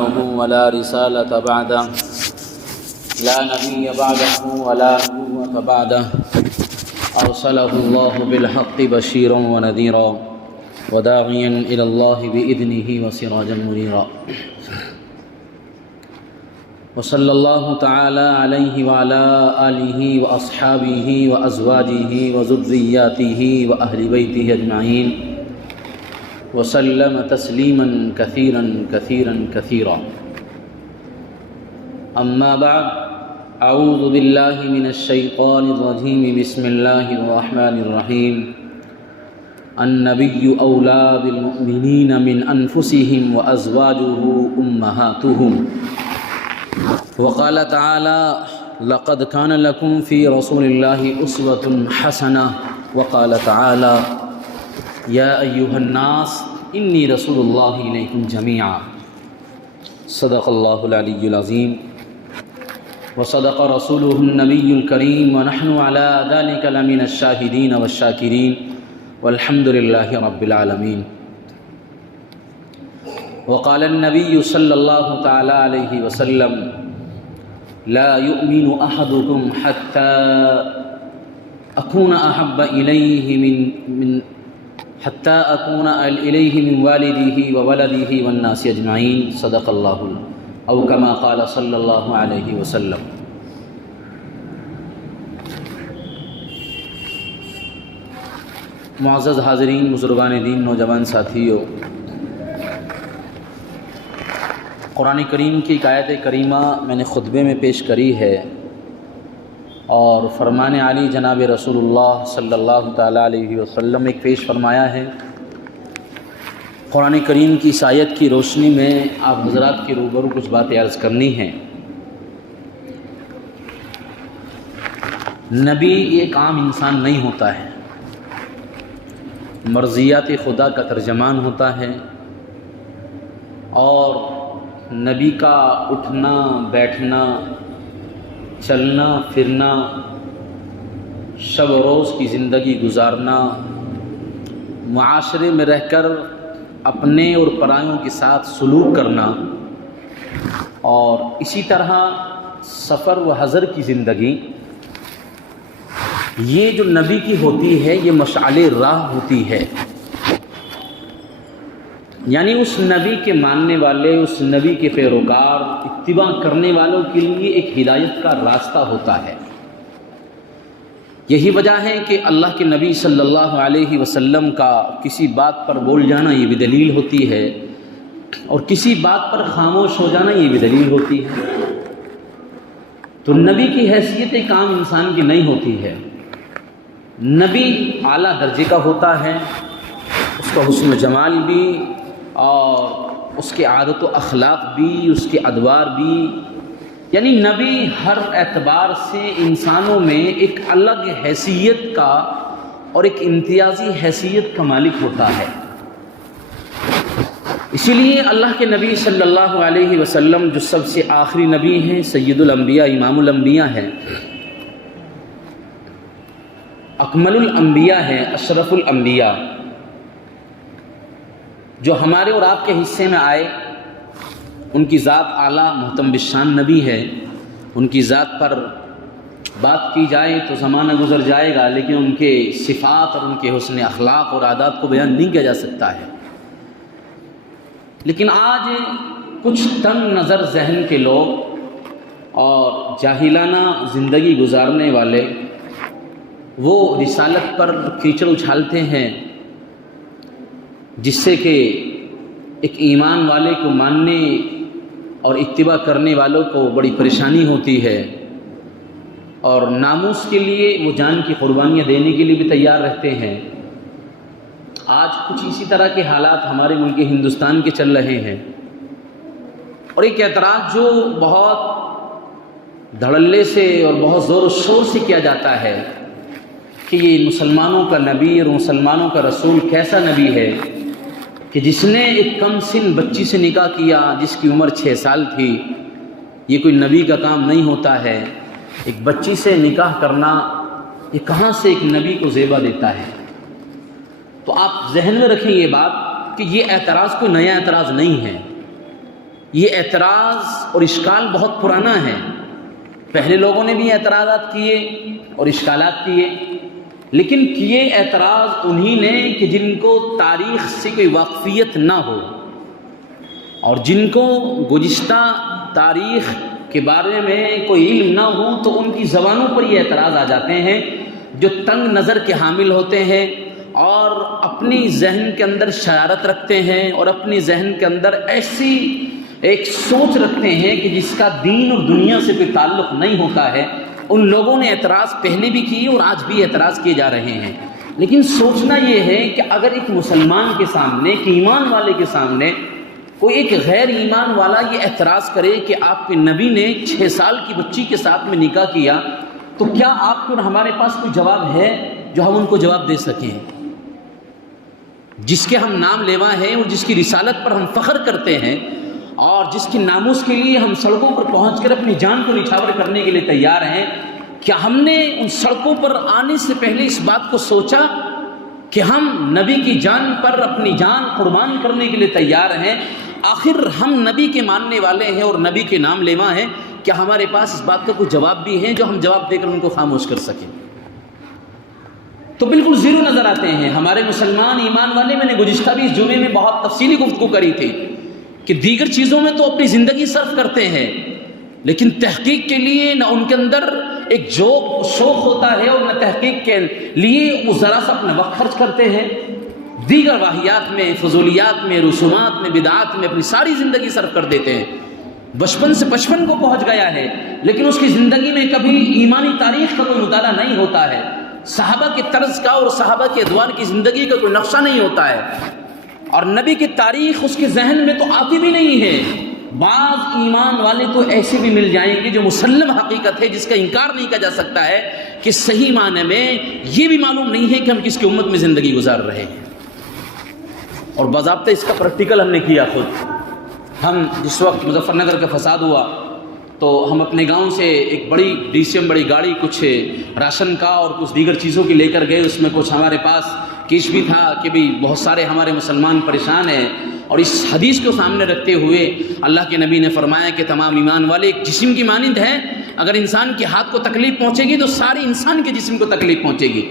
سبحانه ولا رسالة بعده لا نبي بعده ولا نبوة بعده أرسله الله بالحق بشيرا ونذيرا وداعيا إلى الله بإذنه وسراجا منيرا وصلى الله تعالى عليه وعلى آله وأصحابه وأزواجه وذرياته وأهل بيته أجمعين وسلم تسليما كثيرا كثيرا كثيرا أما بعد أعوذ بالله من الشيطان الرجيم بسم الله الرحمن الرحيم النبي أولى بالمؤمنين من أنفسهم وأزواجه أمهاتهم وقال تعالى لقد كان لكم في رسول الله أسوة حسنة وقال تعالى يا أيها الناس إني رسول الله إليكم جميعا صدق الله العلي العظيم وصدق رسوله النبي الكريم ونحن على ذلك لمن الشاهدين والشاكرين والحمد لله رب العالمين وقال النبي صلى الله تعالى عليه وسلم لا يؤمن أحدكم حتى أكون أحب إليه من والده وولده والناس أجمعين صدق الله أو كما قال صلی اللہ علیہ وسلم۔ معزز حاضرین، بزرگان دین، نوجوان ساتھیو، قرآن کریم کی ایک آیت کریمہ میں نے خطبے میں پیش کری ہے، اور فرمان عالی جناب رسول اللہ صلی اللہ تعالیٰ علیہ وسلم ایک پیش فرمایا ہے۔ قرآن کریم کی اس آیت کی روشنی میں آپ حضرات کے روبرو کچھ باتیں عرض کرنی ہیں۔ نبی ایک عام انسان نہیں ہوتا ہے، مرضیات خدا کا ترجمان ہوتا ہے، اور نبی کا اٹھنا بیٹھنا، چلنا پھرنا، شب و روز کی زندگی گزارنا، معاشرے میں رہ کر اپنے اور پرایوں کے ساتھ سلوک کرنا، اور اسی طرح سفر و حضر کی زندگی، یہ جو نبی کی ہوتی ہے یہ مشعل راہ ہوتی ہے۔ یعنی اس نبی کے ماننے والے، اس نبی کے پیروکار، اتباع کرنے والوں کے لیے ایک ہدایت کا راستہ ہوتا ہے۔ یہی وجہ ہے کہ اللہ کے نبی صلی اللہ علیہ وسلم کا کسی بات پر بول جانا یہ بھی دلیل ہوتی ہے، اور کسی بات پر خاموش ہو جانا یہ بھی دلیل ہوتی ہے۔ تو نبی کی حیثیت ایک عام انسان کی نہیں ہوتی ہے، نبی اعلیٰ درجے کا ہوتا ہے، اس کا حسن و جمال بھی، اور اس کے عادت و اخلاق بھی، اس کے ادوار بھی، یعنی نبی ہر اعتبار سے انسانوں میں ایک الگ حیثیت کا اور ایک امتیازی حیثیت کا مالک ہوتا ہے۔ اسی لیے اللہ کے نبی صلی اللہ علیہ وسلم جو سب سے آخری نبی ہیں، سید الانبیاء، امام الانبیاء ہیں، اکمل الانبیاء ہیں، اشرف الانبیاء، جو ہمارے اور آپ کے حصے میں آئے، ان کی ذات اعلیٰ محتم بالشان نبی ہے۔ ان کی ذات پر بات کی جائے تو زمانہ گزر جائے گا، لیکن ان کے صفات اور ان کے حسن اخلاق اور عادات کو بیان نہیں کیا جا سکتا ہے۔ لیکن آج کچھ تنگ نظر ذہن کے لوگ اور جاہلانہ زندگی گزارنے والے وہ رسالت پر کیچڑ اچھالتے ہیں، جس سے کہ ایک ایمان والے کو ماننے اور اتباع کرنے والوں کو بڑی پریشانی ہوتی ہے، اور ناموس کے لیے وہ جان کی قربانیاں دینے کے لیے بھی تیار رہتے ہیں۔ آج کچھ اسی طرح کے حالات ہمارے ملک ہندوستان کے چل رہے ہیں، اور ایک اعتراض جو بہت دھڑلے سے اور بہت زور و شور سے کیا جاتا ہے کہ یہ مسلمانوں کا نبی اور مسلمانوں کا رسول کیسا نبی ہے کہ جس نے ایک کم سن بچی سے نکاح کیا جس کی عمر 6 سال تھی۔ یہ کوئی نبی کا کام نہیں ہوتا ہے، ایک بچی سے نکاح کرنا یہ کہاں سے ایک نبی کو زیبہ دیتا ہے؟ تو آپ ذہن میں رکھیں یہ بات کہ یہ اعتراض کوئی نیا اعتراض نہیں ہے، یہ اعتراض اور اشکال بہت پرانا ہے، پہلے لوگوں نے بھی اعتراضات کیے اور اشکالات کیے، لیکن کیے اعتراض انہی نے کہ جن کو تاریخ سے کوئی واقفیت نہ ہو اور جن کو گزشتہ تاریخ کے بارے میں کوئی علم نہ ہو، تو ان کی زبانوں پر یہ اعتراض آ جاتے ہیں، جو تنگ نظر کے حامل ہوتے ہیں اور اپنی ذہن کے اندر شرارت رکھتے ہیں اور اپنی ذہن کے اندر ایسی ایک سوچ رکھتے ہیں کہ جس کا دین اور دنیا سے کوئی تعلق نہیں ہوتا ہے۔ ان لوگوں نے اعتراض پہلے بھی کیے اور آج بھی اعتراض کیے جا رہے ہیں، لیکن سوچنا یہ ہے کہ اگر ایک مسلمان کے سامنے، ایک ایمان والے کے سامنے کوئی ایک غیر ایمان والا یہ اعتراض کرے کہ آپ کے نبی نے 6 سال کی بچی کے ساتھ میں نکاح کیا، تو کیا آپ کو ہمارے پاس کوئی جواب ہے جو ہم ان کو جواب دے سکیں؟ جس کے ہم نام لیوا ہیں اور جس کی رسالت پر ہم فخر کرتے ہیں اور جس کی ناموس کے لیے ہم سڑکوں پر پہنچ کر اپنی جان کو نچھاور کرنے کے لیے تیار ہیں، کیا ہم نے ان سڑکوں پر آنے سے پہلے اس بات کو سوچا کہ ہم نبی کی جان پر اپنی جان قربان کرنے کے لیے تیار ہیں؟ آخر ہم نبی کے ماننے والے ہیں اور نبی کے نام لیوا ہیں، کیا ہمارے پاس اس بات کا کوئی جواب بھی ہے جو ہم جواب دے کر ان کو خاموش کر سکیں؟ تو بالکل زیرو نظر آتے ہیں ہمارے مسلمان ایمان والے۔ میں نے گزشتہ بھی اس جمعے میں بہت تفصیلی گفتگو کری تھی کہ دیگر چیزوں میں تو اپنی زندگی صرف کرتے ہیں، لیکن تحقیق کے لیے نہ ان کے اندر ایک شوق ہوتا ہے اور نہ تحقیق کے لیے وہ ذرا سا اپنا وقت خرچ کرتے ہیں، دیگر واہیات میں، فضولیات میں، رسومات میں، بدعات میں اپنی ساری زندگی صرف کر دیتے ہیں۔ بچپن سے 55 کو پہنچ گیا ہے، لیکن اس کی زندگی میں کبھی ایمانی تاریخ کا کوئی مطالعہ نہیں ہوتا ہے، صحابہ کے طرز کا اور صحابہ کے ادوار کی زندگی کا کوئی نقشہ نہیں ہوتا ہے، اور نبی کی تاریخ اس کے ذہن میں تو آتی بھی نہیں ہے۔ بعض ایمان والے تو ایسے بھی مل جائیں گے جو مسلم حقیقت ہے، جس کا انکار نہیں کیا جا سکتا ہے کہ صحیح معنی میں یہ بھی معلوم نہیں ہے کہ ہم کس کی امت میں زندگی گزار رہے ہیں، اور باضابطہ اس کا پریکٹیکل ہم نے کیا خود۔ ہم جس وقت مظفر نگر کا فساد ہوا تو ہم اپنے گاؤں سے ایک بڑی DCM بڑی گاڑی کچھ راشن کا اور کچھ دیگر چیزوں کی لے کر گئے، اس میں کچھ ہمارے پاس کیش بھی تھا کہ بھی بہت سارے ہمارے مسلمان پریشان ہیں، اور اس حدیث کو سامنے رکھتے ہوئے اللہ کے نبی نے فرمایا کہ تمام ایمان والے ایک جسم کی مانند ہیں، اگر انسان کے ہاتھ کو تکلیف پہنچے گی تو ساری انسان کے جسم کو تکلیف پہنچے گی۔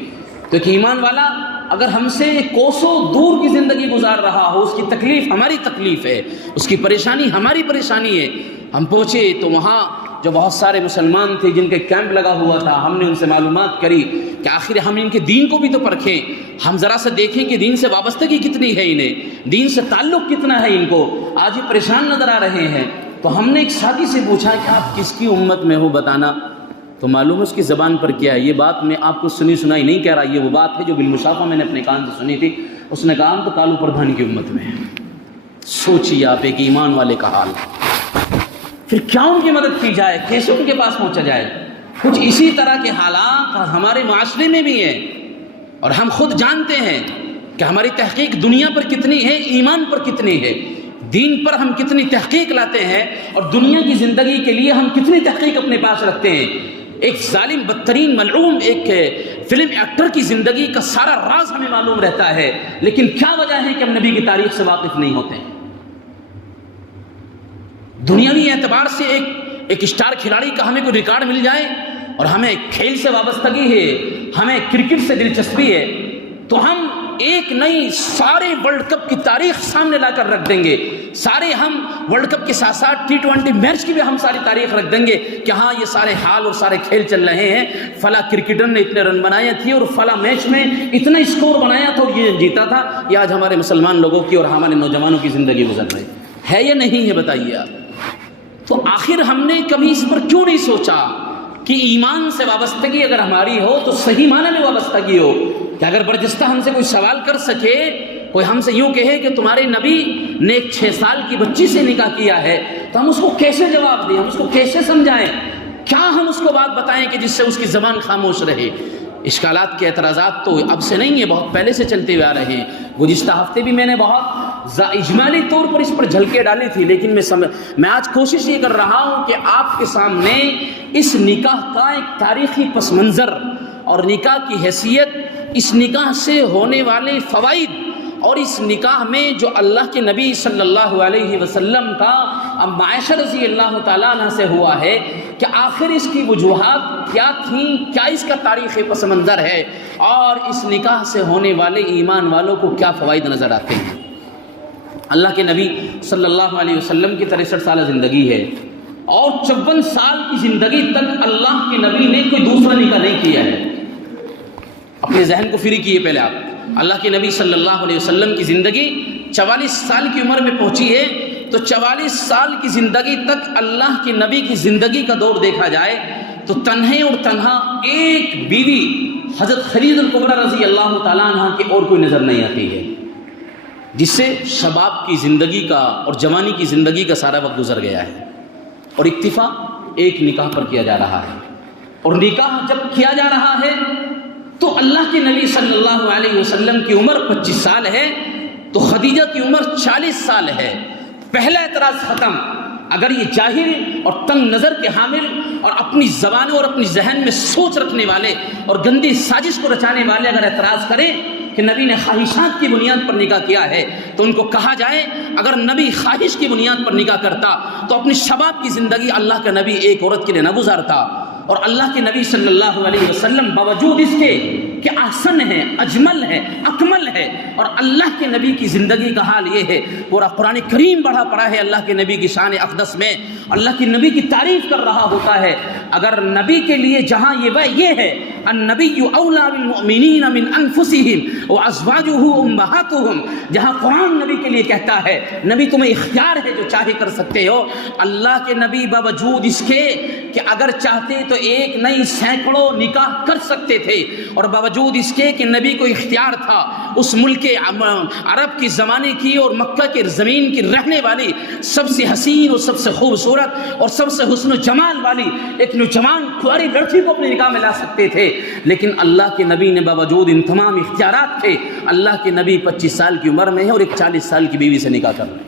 تو ایک ایمان والا اگر ہم سے کوسوں دور کی زندگی گزار رہا ہو، اس کی تکلیف ہماری تکلیف ہے، اس کی پریشانی ہماری پریشانی ہے۔ ہم پہنچے تو وہاں جو بہت سارے مسلمان تھے جن کے کیمپ لگا ہوا تھا، ہم نے ان سے معلومات کری کہ آخر ہم ان کے دین کو بھی تو پرکھیں، ہم ذرا سا دیکھیں کہ دین سے وابستگی کتنی ہے انہیں، دین سے تعلق کتنا ہے ان کو، آج یہ پریشان نظر آ رہے ہیں۔ تو ہم نے ایک ساتھی سے پوچھا کہ آپ کس کی امت میں ہو بتانا، تو معلوم ہے اس کی زبان پر کیا ہے۔ یہ بات میں آپ کو سنی سنائی نہیں کہہ رہا، یہ وہ بات ہے جو بالمشافہ میں نے اپنے کان سے سنی تھی۔ اس نے کہا ہم تو کالو پردھان کی امت میں ہیں۔ سوچیے آپ ایک ایمان والے کا حال، پھر کیا ان کی مدد کی جائے، کیسے ان کے پاس پہنچا جائے۔ کچھ اسی طرح کے حالات ہمارے معاشرے میں بھی ہیں، اور ہم خود جانتے ہیں کہ ہماری تحقیق دنیا پر کتنی ہے، ایمان پر کتنی ہے، دین پر ہم کتنی تحقیق لاتے ہیں، اور دنیا کی زندگی کے لیے ہم کتنی تحقیق اپنے پاس رکھتے ہیں۔ ایک ظالم بدترین ملعون ایک فلم ایکٹر کی زندگی کا سارا راز ہمیں معلوم رہتا ہے، لیکن کیا وجہ ہے کہ ہم نبی کی تاریخ سے واقف نہیں ہوتے ہیں۔ دنیاوی اعتبار سے ایک اسٹار کھلاڑی کا ہمیں کوئی ریکارڈ مل جائے اور ہمیں کھیل سے وابستگی ہے، ہمیں کرکٹ سے دلچسپی ہے، تو ہم ایک نئی سارے ورلڈ کپ کی تاریخ سامنے لا کر رکھ دیں گے، سارے ہم ورلڈ کپ کے ساتھ ساتھ T20 میچ کی بھی ہم ساری تاریخ رکھ دیں گے کہ ہاں یہ سارے حال اور سارے کھیل چل رہے ہیں، فلاں کرکٹر نے اتنے رن بنائے تھے اور فلاں میچ میں اتنا اسکور بنایا تھا اور یہ جیتا تھا۔ یہ آج ہمارے مسلمان لوگوں کی اور ہمارے نوجوانوں کی زندگی گزر رہی ہے یا نہیں ہے، بتائیے آپ۔ تو آخر ہم نے کبھی اس پر کیوں نہیں سوچا کہ ایمان سے وابستگی اگر ہماری ہو تو صحیح معنی میں وابستگی ہو، کہ اگر برجستہ ہم سے کوئی سوال کر سکے، کوئی ہم سے یوں کہے کہ تمہارے نبی نے ایک 6 سال کی بچی سے نکاح کیا ہے، تو ہم اس کو کیسے جواب دیں، ہم اس کو کیسے سمجھائیں، کیا ہم اس کو بات بتائیں کہ جس سے اس کی زبان خاموش رہے۔ اشکالات کے اعتراضات تو اب سے نہیں ہیں، بہت پہلے سے چلتے ہوئے آ رہے ہیں۔ گزشتہ ہفتے بھی میں نے بہت اجمالی طور پر اس پر جھلکے ڈالی تھی، لیکن میں آج کوشش یہ کر رہا ہوں کہ آپ کے سامنے اس نکاح کا ایک تاریخی پس منظر اور نکاح کی حیثیت، اس نکاح سے ہونے والے فوائد اور اس نکاح میں جو اللہ کے نبی صلی اللہ علیہ وسلم کا اب عائشہ رضی اللہ تعالیٰ عنہ سے ہوا ہے کہ آخر اس کی وجوہات کیا تھیں، کیا اس کا تاریخی پس منظر ہے، اور اس نکاح سے ہونے والے ایمان والوں کو کیا فوائد نظر آتے ہیں۔ اللہ کے نبی صلی اللہ علیہ وسلم کی 63 سالہ زندگی ہے، اور 54 سال کی زندگی تک اللہ کے نبی نے کوئی دوسرا نکاح نہیں کیا ہے۔ اپنے ذہن کو فری کیے پہلے آپ، اللہ کے نبی صلی اللہ علیہ وسلم کی زندگی 44 سال کی عمر میں پہنچی ہے، تو 44 سال کی زندگی تک اللہ کے نبی کی زندگی کا دور دیکھا جائے تو تنہے اور تنہا ایک بیوی حضرت خدیجہ الکبریٰ رضی اللہ تعالیٰ عنہ کی اور کوئی نظر نہیں آتی ہے، جس سے شباب کی زندگی کا اور جوانی کی زندگی کا سارا وقت گزر گیا ہے، اور اکتفا ایک نکاح پر کیا جا رہا ہے۔ اور نکاح جب کیا جا رہا ہے تو اللہ کے نبی صلی اللہ علیہ وسلم کی عمر 25 سال ہے، تو خدیجہ کی عمر 40 سال ہے۔ پہلا اعتراض ختم۔ اگر یہ جاہل اور تنگ نظر کے حامل اور اپنی زبانوں اور اپنی ذہن میں سوچ رکھنے والے اور گندی سازش کو رچانے والے اگر اعتراض کریں کہ نبی نے خواہشات کی بنیاد پر نکاح کیا ہے، تو ان کو کہا جائے اگر نبی خواہش کی بنیاد پر نکاح کرتا تو اپنی شباب کی زندگی اللہ کا نبی ایک عورت کے لیے نہ گزارتا۔ اور اللہ کے نبی صلی اللہ علیہ وسلم باوجود اس کے کہ احسن ہے، اجمل ہے، اکمل ہے، اور اللہ کے نبی کی زندگی کا حال یہ ہے، پورا قرآن کریم بڑھا پڑا ہے اللہ کے نبی کی شان اقدس میں، اللہ کے نبی کی تعریف کر رہا ہوتا ہے۔ اگر نبی کے لیے جہاں یہ ہے النبی اولا بالمؤمنین من انفسهم وازواجہ امہاتہم، جہاں قرآن نبی کے لیے کہتا ہے نبی تمہیں اختیار ہے جو چاہے کر سکتے ہو، اللہ کے نبی باوجود اس کے کہ اگر چاہتے تو ایک نہیں سینکڑوں نکاح کر سکتے تھے، اور باوجود اس کے کہ نبی کو اختیار تھا اس ملک عرب کی زمانے کی اور مکہ کے زمین کی رہنے والی سب سے حسین اور سب سے خوبصورت اور سب سے حسن و جمال والی ایک نوجوان کنواری لڑکی کو اپنے نکاح میں لا سکتے تھے، لیکن اللہ کے نبی نے باوجود ان تمام اختیارات کے اللہ کے نبی 25 سال کی عمر میں ہے اور ایک 40 سال کی بیوی سے نکاح کر رہے ہیں،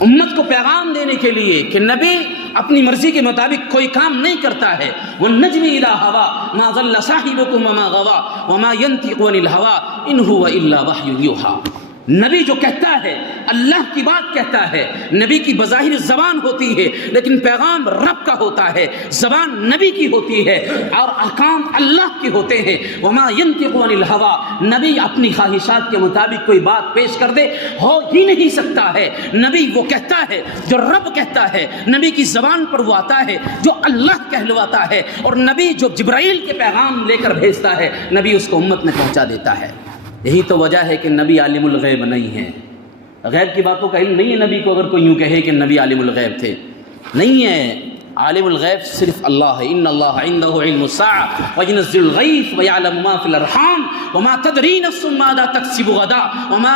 امت کو پیغام دینے کے لیے کہ نبی اپنی مرضی کے مطابق کوئی کام نہیں کرتا ہے۔ وَالنَّجْمِ إِذَا هَوَىٰ مَا ضَلَّ صَاحِبُكُمْ وَمَا غَوَىٰ وَمَا يَنطِقُ عَنِ الْهَوَىٰ إِنْ هُوَ إِلَّا وَحْيٌ يُوحَىٰ۔ نبی جو کہتا ہے اللہ کی بات کہتا ہے، نبی کی بظاہر زبان ہوتی ہے لیکن پیغام رب کا ہوتا ہے، زبان نبی کی ہوتی ہے اور احکام اللہ کے ہوتے ہیں۔ وما ينطق عن الهوى، نبی اپنی خواہشات کے مطابق کوئی بات پیش کر دے ہو ہی نہیں سکتا ہے۔ نبی وہ کہتا ہے جو رب کہتا ہے، نبی کی زبان پر وہ آتا ہے جو اللہ کہلواتا ہے، اور نبی جو جبرائیل کے پیغام لے کر بھیجتا ہے نبی اس کو امت میں پہنچا دیتا ہے۔ یہی تو وجہ ہے کہ نبی عالم الغیب نہیں ہے، غیب کی باتوں کا علم نہیں ہے نبی کو۔ اگر کوئی یوں کہے کہ نبی عالم الغیب تھے، نہیں ہے، عالم الغیب صرف اللہ ہے۔ ان اللہ عنده علم الساعة وينزل الغیث ويعلم ما في الارحام وما تدري نفس ماذا تكسب غدا وما،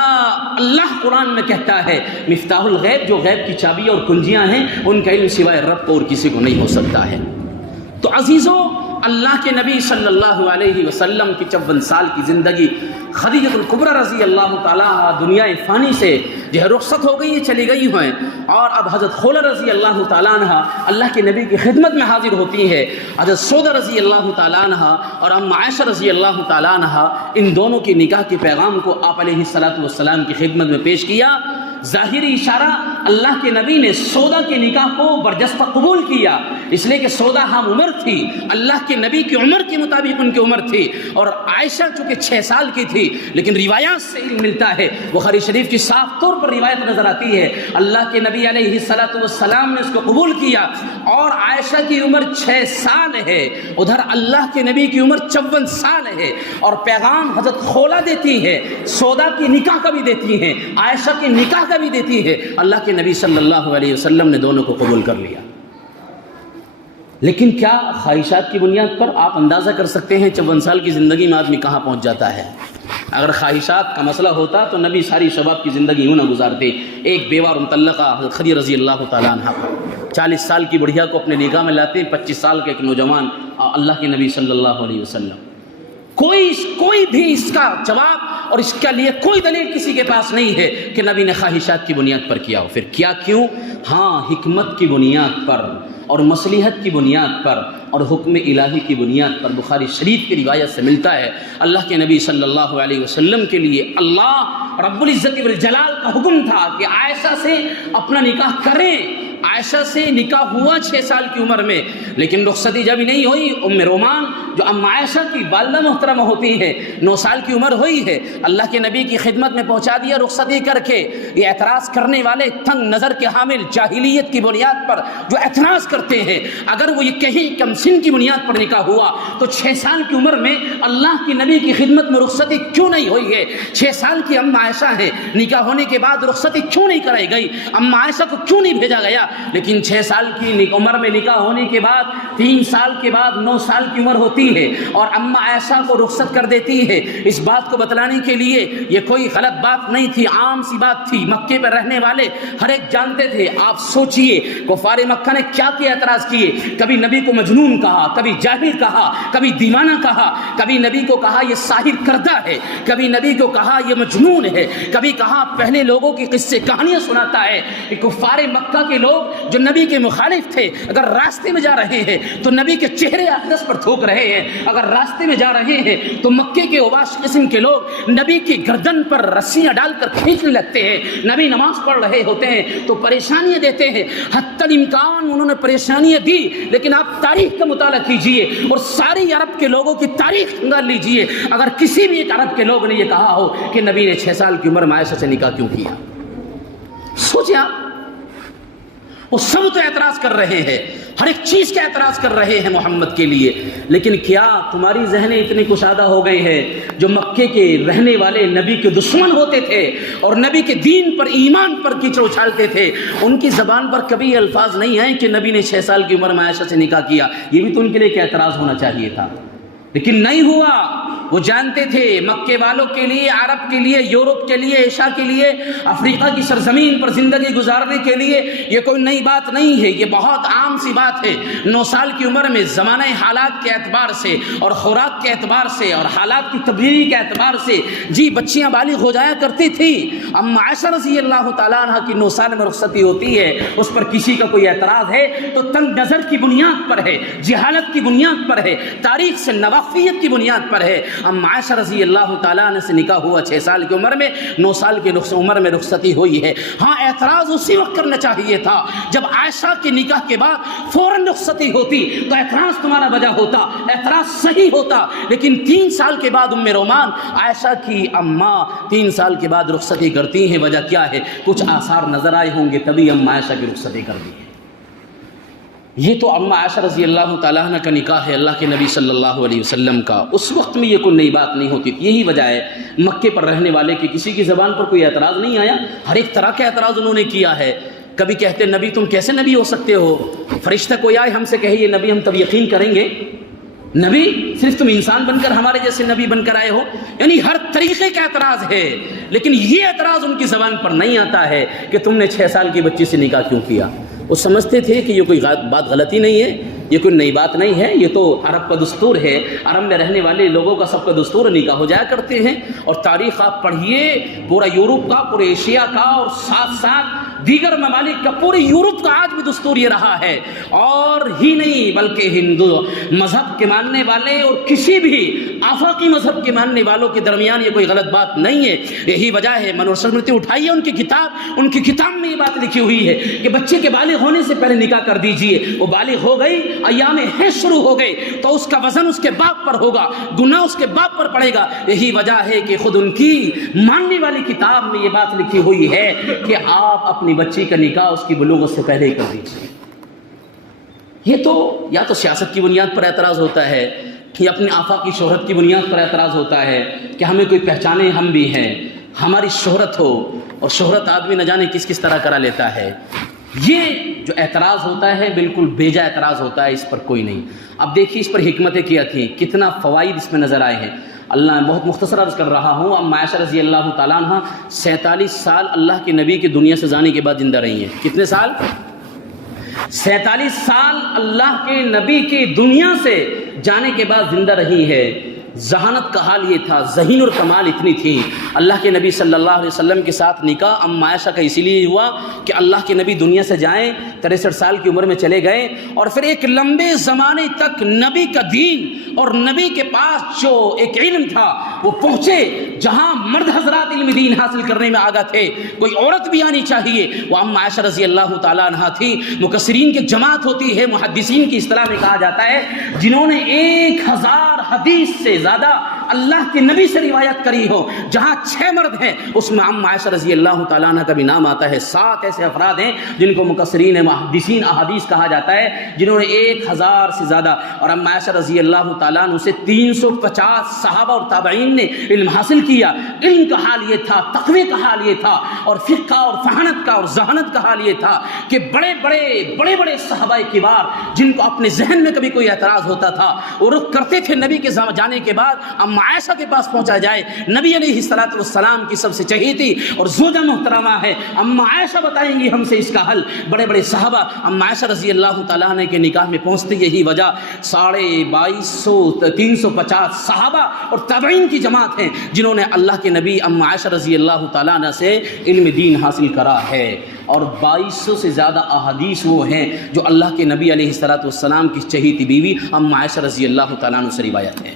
اللہ قرآن میں کہتا ہے مفتاح الغیب، جو غیب کی چابیاں اور کنجیاں ہیں ان کا علم سوائے رب کو اور کسی کو نہیں ہو سکتا ہے۔ تو عزیزوں، اللہ کے نبی صلی اللہ علیہ وسلم کی 54 سال کی زندگی، خدیجہ الکبریٰ رضی اللہ تعالیٰ دنیا فانی سے جو ہے رخصت ہو گئی ہیں، چلی گئی ہیں، اور اب حضرت خولہ رضی اللہ تعالیٰ عنہ اللہ کے نبی کی خدمت میں حاضر ہوتی ہے۔ حضرت سودہ رضی اللہ تعالیٰ عنہ اور ام عائشہ رضی اللہ تعالیٰ عنہ، ان دونوں کی نکاح کے پیغام کو آپ علیہ الصلاۃ والسلام کی خدمت میں پیش کیا۔ ظاہری اشارہ، اللہ کے نبی نے سودا کے نکاح کو برجستہ قبول کیا، اس لیے کہ سودا ہم عمر تھی، اللہ کے نبی کی عمر کے مطابق ان کی عمر تھی، اور عائشہ چونکہ 6 سال کی تھی، لیکن روایات سے علم ملتا ہے، بخاری شریف کی صاف طور پر روایت نظر آتی ہے، اللہ کے نبی علیہ الصلاۃ والسلام نے اس کو قبول کیا، اور عائشہ کی عمر 6 سال ہے، ادھر اللہ کے نبی کی عمر 54 سال ہے، اور پیغام حضرت خولہ دیتی ہے، سودا کی نکاح کا بھی دیتی ہیں، عائشہ کے نکاح کا بھی دیتی ہے۔ اللہ کے نبی صلی اللہ علیہ وسلم نے دونوں کو قبول کر لیا۔ لیکن کیا خواہشات کی بنیاد پر آپ اندازہ کر سکتے ہیں 54 سال کی زندگی میں آدمی کہاں پہنچ جاتا ہے؟ اگر خواہشات کا مسئلہ ہوتا تو نبی ساری شباب کی زندگی یوں نہ گزارتے۔ ایک بیوہ اور مطلقہ حضرت خدیجہ رضی اللہ تعالیٰ عنہ، 40 سال کی بڑھیا کو اپنے نکاح میں لاتے، 25 سال کے ایک نوجوان اللہ کے نبی صلی اللہ علیہ وسلم۔ کوئی بھی اس کا جواب اور اس کے لیے کوئی دلیل کسی کے پاس نہیں ہے کہ نبی نے خواہشات کی بنیاد پر کیا ہو۔ پھر کیا کیوں؟ ہاں، حکمت کی بنیاد پر، اور مصلحت کی بنیاد پر اور حکم الہی کی بنیاد پر بخاری شریف کی روایت سے ملتا ہے اللہ کے نبی صلی اللہ علیہ وسلم کے لیے اللہ رب العزت والجلال کا حکم تھا کہ عائشہ سے اپنا نکاح کریں۔ عائشہ سے نکاح ہوا 6 سال کی عمر میں، لیکن رخصتی جب نہیں ہوئی، ام رومان جو ام عائشہ کی والدہ محترمہ ہوتی ہے 9 سال کی عمر ہوئی ہے، اللہ کے نبی کی خدمت میں پہنچا دیا رخصتی کر کے۔ یہ اعتراض کرنے والے تنگ نظر کے حامل جاہلیت کی بنیاد پر جو اعتراض کرتے ہیں، اگر وہ یہ کہیں کم سن کی بنیاد پر نکاح ہوا تو 6 سال کی عمر میں اللہ کے نبی کی خدمت میں رخصتی کیوں نہیں ہوئی ہے؟ 6 سال کی ام عائشہ ہے، نکاح ہونے کے بعد رخصتی کیوں نہیں کرائی گئی؟ ام عائشہ کو کیوں نہیں بھیجا گیا؟ لیکن 6 سال کی عمر میں نکاح ہونے کے بعد 3 سال کے بعد 9 سال کی عمر ہوتی ہے اور اما عائشہ کو رخصت کر دیتی ہے۔ اس بات کو بتلانے کے لیے یہ کوئی غلط بات نہیں تھی، عام سی بات تھی، مکے پر رہنے والے ہر ایک جانتے تھے۔ آپ سوچئے کفار مکہ نے کیا کیا اعتراض کیے، کبھی نبی کو مجنون کہا، کبھی جاہل کہا، کبھی دیوانہ کہا، کبھی نبی کو کہا یہ ساحر کردہ ہے، کبھی نبی کو کہا یہ مجنون ہے، کبھی کہا پہلے لوگوں کی قصے کہانیاں سناتا ہے۔ کہ کفار مکہ کے لوگ جو نبی کے مخالف تھے اگر راستے میں جا رہے ہیں تو نبی کے چہرے اقدس پر تھوک رہے ہیں، اگر راستے میں جا رہے ہیں تو مکے کے اوباش قسم کے لوگ نبی کی گردن پر رسیاں ڈال کر کھینچنے لگتے ہیں، نبی نماز پڑھ رہے ہوتے ہیں تو پریشانیاں دیتے ہیں، حتی الامکان انہوں نے پریشانیاں دی۔ لیکن آپ تاریخ کا مطالعہ کیجئے اور ساری عرب کے لوگوں کی تاریخ نگال لیجئے، اگر کسی بھی ایک عرب کے لوگ نے یہ کہا ہو کہ نبی نے 6 سال کی عمر میں عائشہ سے نکاح کیوں کیا، سوچیں آپ۔ وہ سب تو اعتراض کر رہے ہیں، ہر ایک چیز کا اعتراض کر رہے ہیں محمد کے لیے، لیکن کیا تمہاری ذہنیں اتنی کشادہ ہو گئی ہیں؟ جو مکے کے رہنے والے نبی کے دشمن ہوتے تھے اور نبی کے دین پر ایمان پر کیچڑ اچھالتے تھے، ان کی زبان پر کبھی الفاظ نہیں آئے کہ نبی نے 6 سال کی عمر میں عائشہ سے نکاح کیا۔ یہ بھی تو ان کے لیے کیا اعتراض ہونا چاہیے تھا، لیکن نہیں ہوا۔ وہ جانتے تھے مکے والوں کے لیے، عرب کے لیے، یورپ کے لیے، ایشیا کے لیے، افریقہ کی سرزمین پر زندگی گزارنے کے لیے یہ کوئی نئی بات نہیں ہے، یہ بہت عام سی بات ہے۔ 9 سال کی عمر میں زمانہ حالات کے اعتبار سے اور خوراک کے اعتبار سے اور حالات کی تبدیلی کے اعتبار سے جی بچیاں بالغ ہو جایا کرتی تھی۔ اما عائشہ رضی اللہ تعالیٰ عنہ کی 9 سال میں رخصتی ہوتی ہے، اس پر کسی کا کوئی اعتراض ہے تو تنگ نظر کی بنیاد پر ہے، جہالت کی بنیاد پر ہے، تاریخ سے نواقفیت کی بنیاد پر ہے۔ اما عائشہ رضی اللہ تعالیٰ عنہ سے نکاح ہوا 6 سال کی عمر میں، 9 سال کی عمر میں رخصتی ہوئی ہے۔ ہاں اعتراض اسی وقت کرنا چاہیے تھا جب عائشہ کے نکاح کے بعد فوراً رخصتی ہوتی تو اعتراض تمہارا وجہ ہوتا، اعتراض صحیح ہوتا، لیکن 3 سال کے بعد ام رومان عائشہ کی اماں 3 سال کے بعد رخصتی کرتی ہیں۔ وجہ کیا ہے؟ کچھ آثار نظر آئے ہوں گے تبھی اما عائشہ کی رخصتی کر دی ہے۔ یہ تو اما عائشہ رضی اللہ تعالیٰ عنہ کا نکاح ہے اللہ کے نبی صلی اللہ علیہ وسلم کا، اس وقت میں یہ کوئی نئی بات نہیں ہوتی تھی۔ یہی وجہ ہے مکے پر رہنے والے کی کسی کی زبان پر کوئی اعتراض نہیں آیا، ہر ایک طرح کا اعتراض انہوں نے کیا ہے۔ کبھی کہتے نبی تم کیسے نبی ہو سکتے ہو، فرشتہ کوئی آئے ہم سے کہے یہ نبی ہم تب یقین کریں گے، نبی صرف تم انسان بن کر ہمارے جیسے نبی بن کر آئے ہو۔ یعنی ہر طریقے کا اعتراض ہے، لیکن یہ اعتراض ان کی زبان پر نہیں آتا ہے کہ تم نے 6 سال کی بچی سے نکاح کیوں کیا۔ وہ سمجھتے تھے کہ یہ کوئی بات غلطی نہیں ہے، یہ کوئی نئی بات نہیں ہے، یہ تو عرب کا دستور ہے، عرب میں رہنے والے لوگوں کا سب کا دستور نکاح ہو جایا کرتے ہیں۔ اور تاریخ آپ پڑھیے پورا یورپ کا، پورے ایشیا کا اور ساتھ ساتھ دیگر ممالک کا، پورے یورپ کا آج بھی دستور یہ رہا ہے۔ اور ہی نہیں بلکہ ہندو مذہب کے ماننے والے اور کسی بھی آفاقی مذہب کے ماننے والوں کے درمیان یہ کوئی غلط بات نہیں ہے۔ یہی وجہ ہے منوسمرتی اٹھائیے ان کی کتاب میں یہ بات لکھی ہوئی ہے کہ بچے کے بالغ ہونے سے پہلے نکاح کر دیجئے۔ وہ بالغ ہو گئی، ایام حیض شروع ہو گئے تو اس کا وزن اس کے باپ پر ہوگا، گناہ اس کے باپ پر پڑے گا۔ یہی وجہ ہے کہ خود ان کی ماننے والی کتاب میں یہ بات لکھی ہوئی ہے کہ آپ اپنی بچی کا نکاح اس کی بلوغت سے پہلے ہی کر دیجئے۔ یہ تو یا تو سیاست کی بنیاد پر اعتراض ہوتا ہے کہ اپنے آفاقی شہرت کی بنیاد پر اعتراض ہوتا ہے کہ ہمیں کوئی پہچانے ہم بھی ہیں، ہماری شہرت ہو، اور شہرت آدمی نہ جانے کس کس طرح کرا لیتا ہے۔ یہ جو اعتراض ہوتا ہے بالکل بیجا اعتراض ہوتا ہے، اس پر کوئی نہیں۔ اب دیکھیے اس پر حکمتیں کیا تھیں، کتنا فوائد اس میں نظر آئے ہیں۔ اللہ میں بہت مختصر عرض کر رہا ہوں۔ اما عائشہ رضی اللہ تعالیٰ عنہ 47 سال اللہ کے نبی کی دنیا سے جانے کے بعد زندہ رہی ہیں۔ کتنے سال؟ 47 سال اللہ کے نبی کی دنیا سے جانے کے بعد زندہ رہی ہے۔ ذہانت کا حال یہ تھا، ذہین اور کمال اتنی تھی۔ اللہ کے نبی صلی اللہ علیہ وسلم کے ساتھ نکاح ام عائشہ کا اسی لیے ہوا کہ اللہ کے نبی دنیا سے جائیں، 63 سال کی عمر میں چلے گئے، اور پھر ایک لمبے زمانے تک نبی کا دین اور نبی کے پاس جو ایک علم تھا وہ پہنچے جہاں مرد حضرات علم دین حاصل کرنے میں آگاہ تھے، کوئی عورت بھی آنی چاہیے۔ وہ ام عائشہ رضی اللہ تعالیٰ عنہا تھی۔ مفسرین کی جماعت ہوتی ہے، محدثین کی اصطلاح میں کہا جاتا ہے، جنہوں نے 1000 حدیث سے زیادہ اللہ کے نبی سے روایت کری ہو۔ جہاں 6 مرد ہیں اس میں ام عائشہ رضی اللہ تعالیٰ عنہ کا بھی نام آتا ہے۔ 7 ایسے افراد ہیں جن کو مفسرین محدثین احادیث کہا جاتا ہے، جنہوں نے 1000 سے زیادہ، اور ام عائشہ رضی اللہ تعالیٰ عنہ سے 350 صحابہ اور تابعین نے علم حاصل کیا۔ علم کا حال یہ تھا، تقوی کا حال یہ تھا، اور فقہ اور فہانت کا اور ذہانت کا حال یہ تھا کہ بڑے بڑے صحابہ کبار جن کو اپنے ذہن میں کبھی کوئی اعتراض ہوتا تھا وہ رخ کرتے تھے نبی کے جانے کے بعد ام عائشہ کے پاس پہنچا جائے۔ نبی علیہ الصلوۃ والسلام کی سب سے چہیتی اور زوجہ محترمہ ہے، ام عائشہ بتائیں گی ہم سے اس کا حل۔ بڑے بڑے صحابہ ام عائشہ رضی اللہ تعالیٰ عنہ کے نکاح میں پہنچتے، یہی وجہ 350 صحابہ اور تابعین کی جماعت ہیں جنہوں نے اللہ کے نبی ام عائشہ رضی اللہ تعالیٰ عنہ سے علم دین حاصل کرا ہے، اور 2200 سے زیادہ احادیث وہ ہیں جو اللہ کے نبی علیہ الصلوۃ والسلام کی چہیتی بیوی ام عائشہ رضی اللہ تعالیٰ عنہ سے روایت ہے۔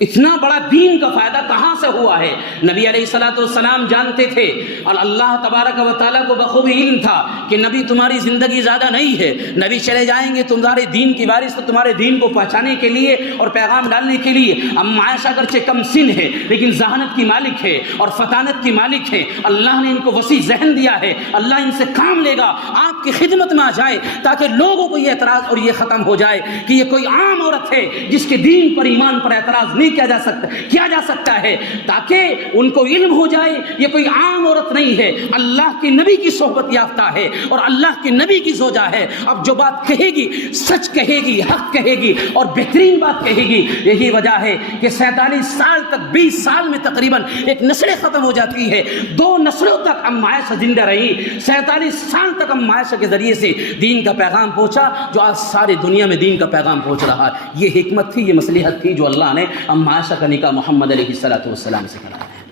اتنا بڑا دین کا فائدہ کہاں سے ہوا ہے؟ نبی علیہ الصلوۃ والسلام جانتے تھے، اور اللہ تبارک و تعالیٰ کو بخوبی علم تھا کہ نبی تمہاری زندگی زیادہ نہیں ہے، نبی چلے جائیں گے تمہارے دین کی وارث تو تمہارے دین کو پہنچانے کے لیے اور پیغام ڈالنے کے لیے۔ ام عائشہ اگرچہ کم سن ہے لیکن ذہانت کی مالک ہے اور فطانت کی مالک ہے، اللہ نے ان کو وسیع ذہن دیا ہے، اللہ ان سے کام لے گا، آپ کی خدمت میں آ جائے تاکہ لوگوں کو یہ اعتراض اور یہ ختم ہو جائے کہ یہ کوئی عام عورت ہے جس کے دین پر ایمان پر اعتراض نہیں کیا جا سکتا ہے، تاکہ ان کو علم ہو جائے یہ کوئی عام عورت نہیں ہے، اللہ کے نبی کی صحبت یافتہ ہے اور اللہ کے نبی کی زوجہ ہے۔ اب جو بات کہے گی سچ کہے گی، حق کہے گی اور بہترین بات کہے گی۔ یہی وجہ ہے کہ 47 سال تک 20 سال میں تقریباً ایک نسل ختم ہو جاتی ہے، 2 نسلوں تک ام عائشہ زندہ رہی، 47 سال تک ام عائشہ کے ذریعے سے دین کا پیغام پہنچا جو آج ساری دنیا میں دین کا پیغام پہنچ رہا ہے۔ یہ حکمت تھی، یہ مصلحت تھی جو اللہ نے ام عائشہ کا نکاح محمد علیہ الصلوۃ والسلام سے کرایا ہے۔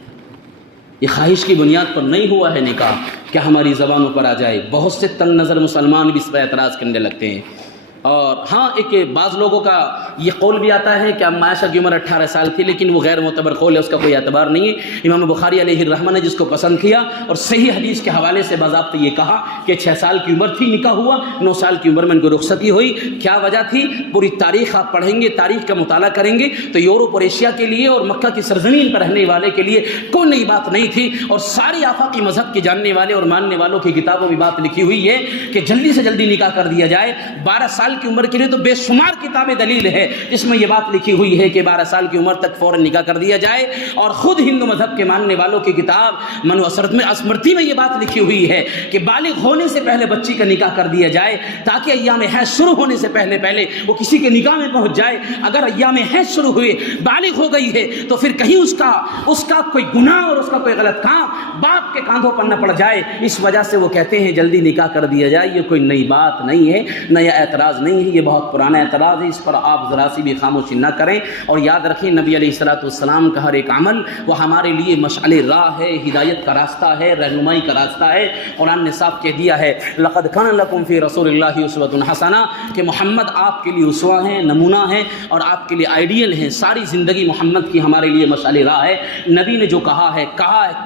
یہ خواہش کی بنیاد پر نہیں ہوا ہے نکاح کہ ہماری زبانوں پر آ جائے۔ بہت سے تنگ نظر مسلمان بھی اس پر اعتراض کرنے لگتے ہیں، اور ہاں ایک بعض لوگوں کا یہ قول بھی آتا ہے کہ ام عائشہ کی عمر 18 سال تھی، لیکن وہ غیر معتبر قول ہے، اس کا کوئی اعتبار نہیں ہے۔ امام بخاری علیہ الرحمہ نے جس کو پسند کیا اور صحیح حدیث کے حوالے سے باضابطہ یہ کہا کہ 6 سال کی عمر تھی نکاح ہوا، 9 سال کی عمر میں ان کو رخصتی ہوئی۔ کیا وجہ تھی؟ پوری تاریخ آپ پڑھیں گے، تاریخ کا مطالعہ کریں گے تو یورپ اور ایشیا کے لیے اور مکہ کی سرزمین پر رہنے والے کے لیے کوئی نئی بات نہیں تھی، اور ساری آفاقی مذہب کے جاننے والے اور ماننے والوں کی کتابوں میں بات لکھی ہوئی ہے کہ جلدی سے جلدی نکاح کر دیا جائے۔ 12 سال کی عمر کے لیے تو بے شمار کتابیں دلیل ہے جس میں یہ بات لکھی ہوئی ہے کہ 12 سال کی عمر تک فوراً نکاح کر دیا جائے، اور خود ہندو مذہب کے ماننے والوں کی کتاب منو اسمرتی میں یہ بات لکھی ہوئی ہے کہ بالغ ہونے سے پہلے بچی کا نکاح کر دیا جائے تاکہ ایام حیض شروع ہونے سے پہلے وہ کسی کے نکاح میں پہنچ جائے۔ اگر ایام حیض شروع ہوئے، بالغ ہو گئی ہے تو پھر کہیں اس کا کوئی گناہ اور اس کا کوئی غلط کام باپ کے کاندھوں پر نہ پڑ جائے، اس وجہ سے وہ کہتے ہیں جلدی نکاح کر دیا جائے۔ یہ کوئی نئی بات نہیں ہے، نیا اعتراض نہیں ہے، یہ بہت پرانا اعتراض ہے، اس پر آپ ذرا سی بھی خاموشی نہ کریں۔ اور یاد رکھیں نبی علیہ الصلوۃ والسلام کا ہر ایک عمل وہ ہمارے لیے مشعل راہ ہے، ہدایت کا راستہ ہے، رہنمائی کا راستہ ہے۔ قرآن نے صاف کہہ دیا ہے لقد کان لکم فی رسول اللہ اسوۃ حسنہ، کہ محمد آپ کے لیے اسوہ ہیں، نمونہ ہیں اور آپ کے لیے آئیڈیل ہیں۔ ساری زندگی محمد کی ہمارے لیے مشعل راہ ہے۔ نبی نے جو کہا ہے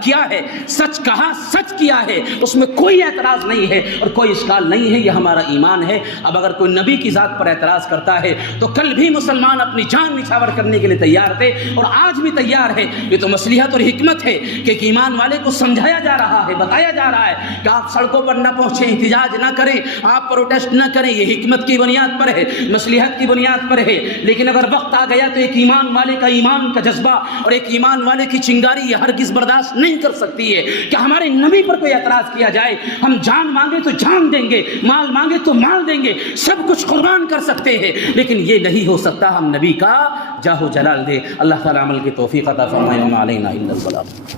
کیا ہے، سچ کہا، سچ کیا ہے، اس میں کوئی اعتراض نہیں ہے اور کوئی اشکال نہیں ہے، یہ ہمارا ایمان ہے۔ اب اگر کوئی نبی کی ذات پر اعتراض کرتا ہے تو کل بھی مسلمان اپنی جان نچھاور کرنے کے لیے تیار تھے اور آج بھی تیار ہے۔ یہ تو مصلحت اور حکمت ہے کہ ایک ایمان والے کو سمجھایا جا رہا ہے، بتایا جا رہا ہے کہ آپ سڑکوں پر نہ پہنچیں، احتجاج نہ کریں، آپ پروٹیسٹ نہ کریں، یہ حکمت کی بنیاد پر ہے، مصلحت کی بنیاد پر ہے۔ لیکن اگر وقت آ گیا تو ایک ایمان والے کا ایمان کا جذبہ اور ایک ایمان والے کی چنگاری یہ ہرگز برداشت نہیں کر سکتی ہے کہ ہمارے نبی پر کوئی اعتراض کیا جائے۔ ہم جان مانگے تو جان دیں گے، مال مانگے تو مال دیں گے، سب کچھ قربان کر سکتے ہیں، لیکن یہ نہیں ہو سکتا ہم نبی کا جاہ و جلال دے۔ اللہ تعالیٰ عمل کی توفیق عطا فرمائے۔ وما علینا الا البلاغ۔